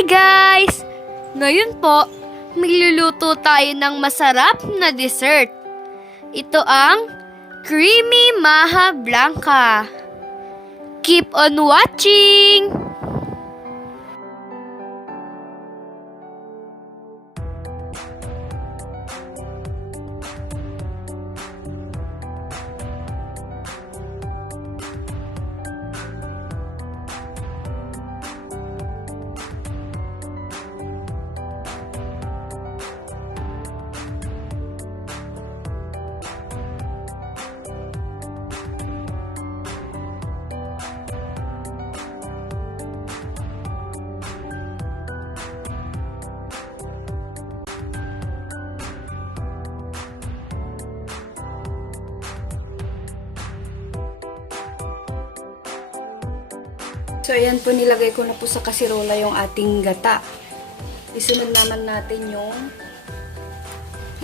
Hi guys! Ngayon po, magluluto tayo ng masarap na dessert. Ito ang creamy maja blanca. Keep on watching! So, ayan po, nilagay ko na po sa kasirola yung ating gata. Isunod naman natin yung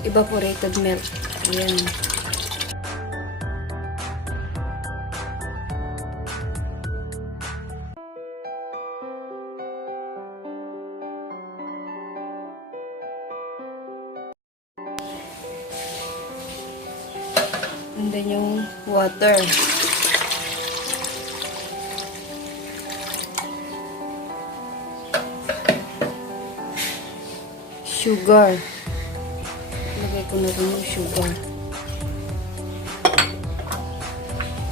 evaporated milk. Ayan. And then yung water. Sugar. Lagay ko na rin yung sugar.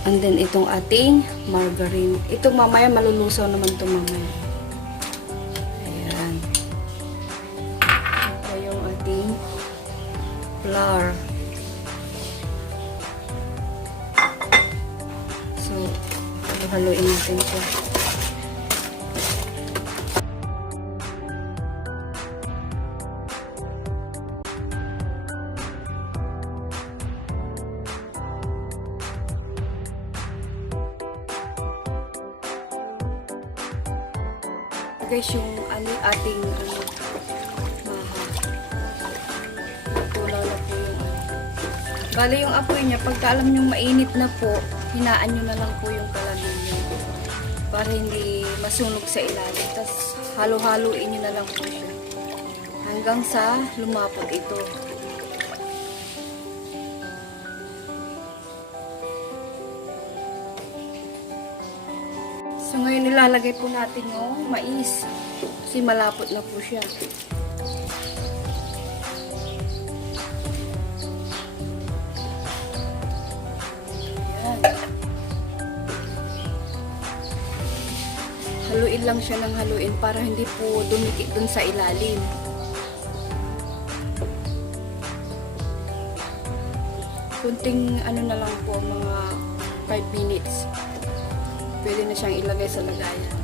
And then, itong ating margarine. Ito mamaya, malulusaw naman ito mamaya. Ayan. Ito yung ating flour. So, haluin natin siya. Guys, yung ating maha. Tulaw na po yung Bale, yung apoy niya, pagka alam nyo mainit na po, hinaan nyo na lang po yung kalamin nyo. Para hindi masunog sa ilalim. Tapos, halo-haloin nyo na lang po siya. Hanggang sa lumapot ito. So, ngayon nilalagay po natin yung mais. Kasi malapot na po siya. Ayan. Haluin lang siya ng haluin para hindi po dumikit dun sa ilalim. Kunting ano na lang po, mga 5 minutes. Pwede na siyang ilagay sa lagayan.